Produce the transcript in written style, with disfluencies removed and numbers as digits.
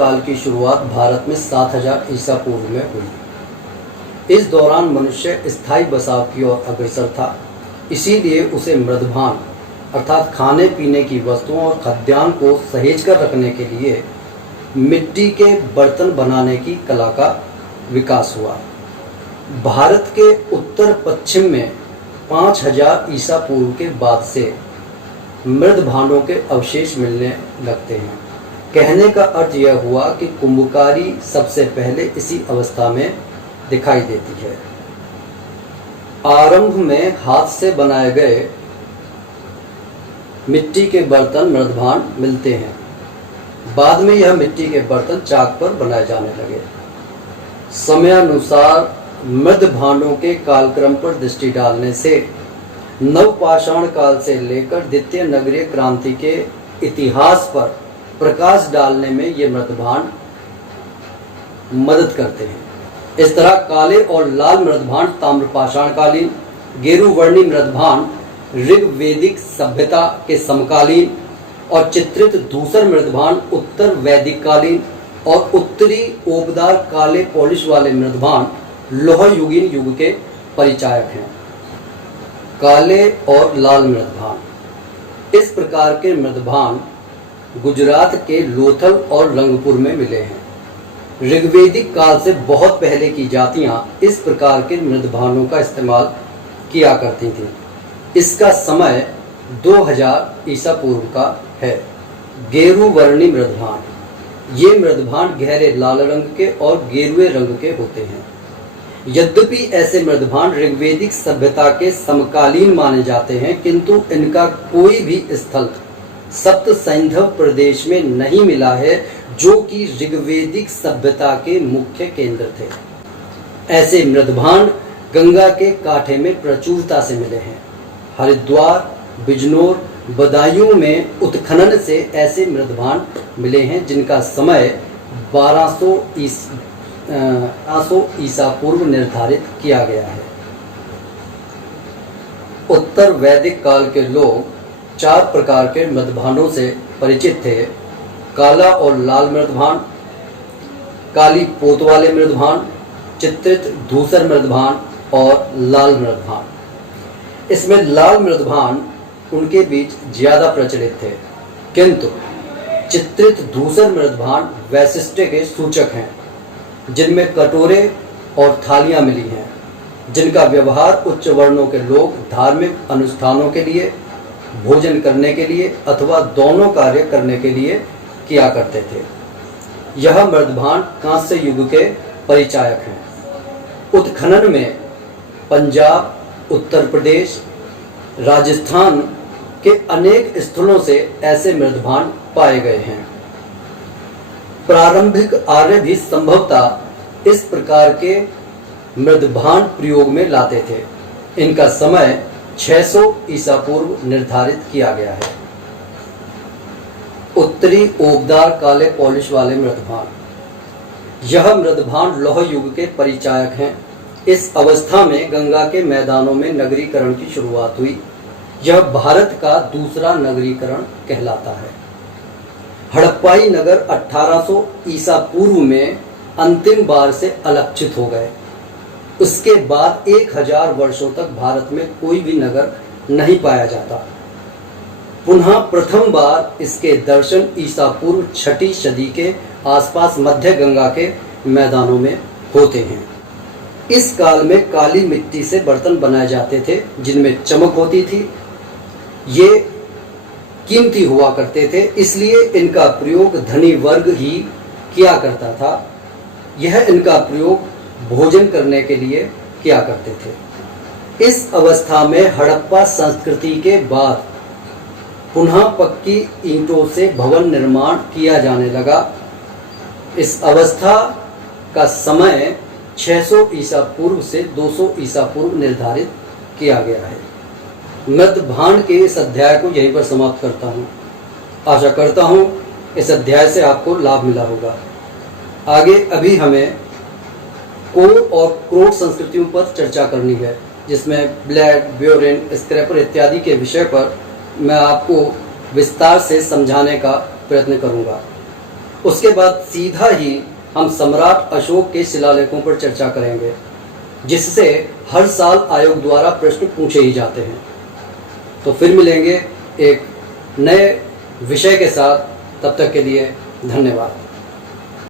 काल की शुरुआत भारत में 7000 ईसा पूर्व में हुई। इस दौरान मनुष्य स्थायी बसाव की ओर अग्रसर था, इसीलिए उसे मृदभान अर्थात खाने पीने की वस्तुओं और खाद्यान्न को सहेज कर रखने के लिए मिट्टी के बर्तन बनाने की कला का विकास हुआ। भारत के उत्तर पश्चिम में 5000 ईसा पूर्व के बाद से मृदभानों के अवशेष मिलने लगते हैं। कहने का अर्थ यह हुआ कि कुंभकारी सबसे पहले इसी अवस्था में दिखाई देती है। आरंभ में हाथ से बनाए गए मिट्टी के बर्तन मृदभान मिलते हैं। बाद में यह मिट्टी के बर्तन चाक पर बनाए जाने लगे। समयानुसार मृदभानों के कालक्रम पर दृष्टि डालने से नवपाषाण काल से लेकर द्वितीय नगरीय क्रांति के इतिहास पर प्रकाश डालने में ये मृदभान मदद करते हैं। इस तरह काले और लाल मृदभान ताम्रपाषाण कालीन, गेरुवर्णी मृदभान ऋग्वेदिक सभ्यता के समकालीन और चित्रित धूसर मृदभान उत्तर वैदिक कालीन और उत्तरी ओकदार काले पॉलिश वाले मृदभान लोह युगीन युग के परिचायक हैं। काले और लाल मृदभान। इस प्रकार के मृदभान गुजरात के लोथल और रंगपुर में मिले हैं। ऋग्वेदिक काल से बहुत पहले की जातियां इस प्रकार के मृदभानों का इस्तेमाल किया करती थीं। इसका समय 2000 ईसा पूर्व का है। गेरुवर्णी मृदभान। ये मृदभान गहरे लाल रंग के और गेरुए रंग के होते हैं। यद्यपि ऐसे मृदभान ऋग्वेदिक सभ्यता के समकालीन माने जाते हैं, किंतु इनका कोई भी स्थल सप्त सैंधव प्रदेश में नहीं मिला है, जो कि ऋग्वेदिक सभ्यता के मुख्य केंद्र थे। ऐसे मृदभान गंगा के कांठे में प्रचुरता से मिले हैं। हरिद्वार, बिजनौर, बदायूं में उत्खनन से ऐसे मृदभान मिले हैं जिनका समय 1200 ईसा पूर्व निर्धारित किया गया है। उत्तर वैदिक काल के लोग 4 प्रकार के मृदभानों से परिचित थे। काला और लाल मृदभान, काली पोत वाले मृदभान, चित्रित धूसर मृदभान और लाल मृदभान। इसमें लाल मृदभान उनके बीच ज्यादा प्रचलित थे, किंतु चित्रित धूसर मृदभान वैशिष्ट्य के सूचक हैं, जिनमें कटोरे और थालियां मिली हैं, जिनका व्यवहार उच्च वर्णों के लोग धार्मिक अनुष्ठानों के लिए, भोजन करने के लिए अथवा दोनों कार्य करने के लिए किया करते थे। यह मृदभान कांस्य युग के परिचायक हैं। उत्खनन में पंजाब, उत्तर प्रदेश, राजस्थान के अनेक स्थलों से ऐसे मृदभान पाए गए हैं। प्रारंभिक आर्य भी संभवतः इस प्रकार के मृदभान प्रयोग में लाते थे। इनका समय 600 ईसा पूर्व निर्धारित किया गया है। उत्तरी ओकदार काले पॉलिश वाले मृदभान। यह मृदभान लौह युग के परिचायक हैं। इस अवस्था में गंगा के मैदानों में नगरीकरण की शुरुआत हुई। यह भारत का दूसरा नगरीकरण कहलाता है। हड़प्पाई नगर 1800 ईसा पूर्व में अंतिम बार से अलक्षित हो गए। उसके बाद 1000 वर्षों तक भारत में कोई भी नगर नहीं पाया जाता। पुनः प्रथम बार इसके दर्शन ईसा पूर्व 6ठी सदी के आसपास मध्य गंगा के मैदानों में होते हैं। इस काल में काली मिट्टी से बर्तन बनाए जाते थे, जिनमें चमक होती थी। ये कीमती हुआ करते थे, इसलिए इनका प्रयोग धनी वर्ग ही किया करता था। यह इनका प्रयोग भोजन करने के लिए किया करते थे। इस अवस्था में हड़प्पा संस्कृति के बाद पुनः पक्की ईंटों से भवन निर्माण किया जाने लगा। इस अवस्था का समय 600 ईसा पूर्व से 200 ईसा पूर्व निर्धारित किया गया है। मृदभान के इस अध्याय को यहीं पर समाप्त करता हूँ। आशा करता हूँ इस अध्याय से आपको लाभ मिला होगा। आगे अभी हमें कोर और क्रोट संस्कृतियों पर चर्चा करनी है, जिसमें ब्लैड, ब्योरेन, स्क्रैपर इत्यादि के विषय पर मैं आपको विस्तार से समझाने का प्रयत्न करूंगा। उसके बाद सीधा ही हम सम्राट अशोक के शिलालेखों पर चर्चा करेंगे, जिससे हर साल आयोग द्वारा प्रश्न पूछे ही जाते हैं। तो फिर मिलेंगे एक नए विषय के साथ, तब तक के लिए धन्यवाद।